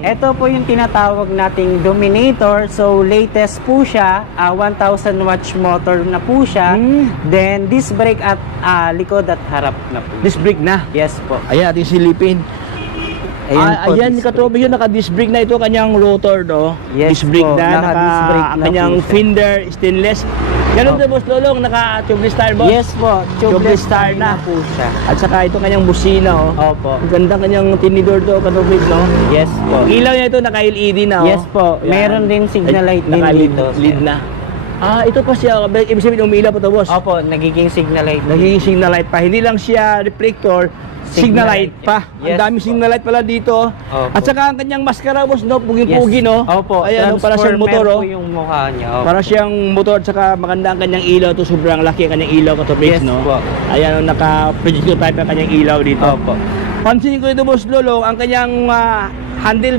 Ito po yung tinatawag nating Dominator. So, latest po siya. 1,000 watts motor na po siya. Then, disc brake at likod at harap na po. Disc brake na. Yes po. Ayan, ating silipin. Po, Ayan, disc katropa yun, naka-disc brake na ito, kanyang rotor, no? Yes disc brake po, na, naka-disc brake na kanyang po siya. fender, stainless. Ganun din, Boss Lolong, naka-tubeless tire, boss. Yes po. Tubeless Tubeless tire tire na. na po siya. At saka ito kanyang busina, oh. Opo. Ang ganda kanyang tinidor to, katropa, no? Yes po. Ilaw niya ito, naka-LED na, oh. Yes po. Ayan. Meron din signal light din Naka-LED dito. lead na. Ito pa siya, ibig sabihin umilaw pa to, boss. Opo, nagiging signal light. Nagiging signal light pa. Hindi lang siya reflector, signal light pa. Ang Yes daming po. signal light pala dito. Opo. At saka ang kanyang maskara, boss, no? Puging-pugi, no? Opo. Ayan, no? Para siyang motor, Transformer oh. po yung mukha niya. Opo. Para siyang motor, at saka maganda ang kanyang ilaw. To sobrang laki ang kanyang ilaw, katopix, Yes no? po. Ayan, naka-projector type ang kanyang ilaw dito. Opo. Pansin ko ito, boss Lolo, ang kanyang handle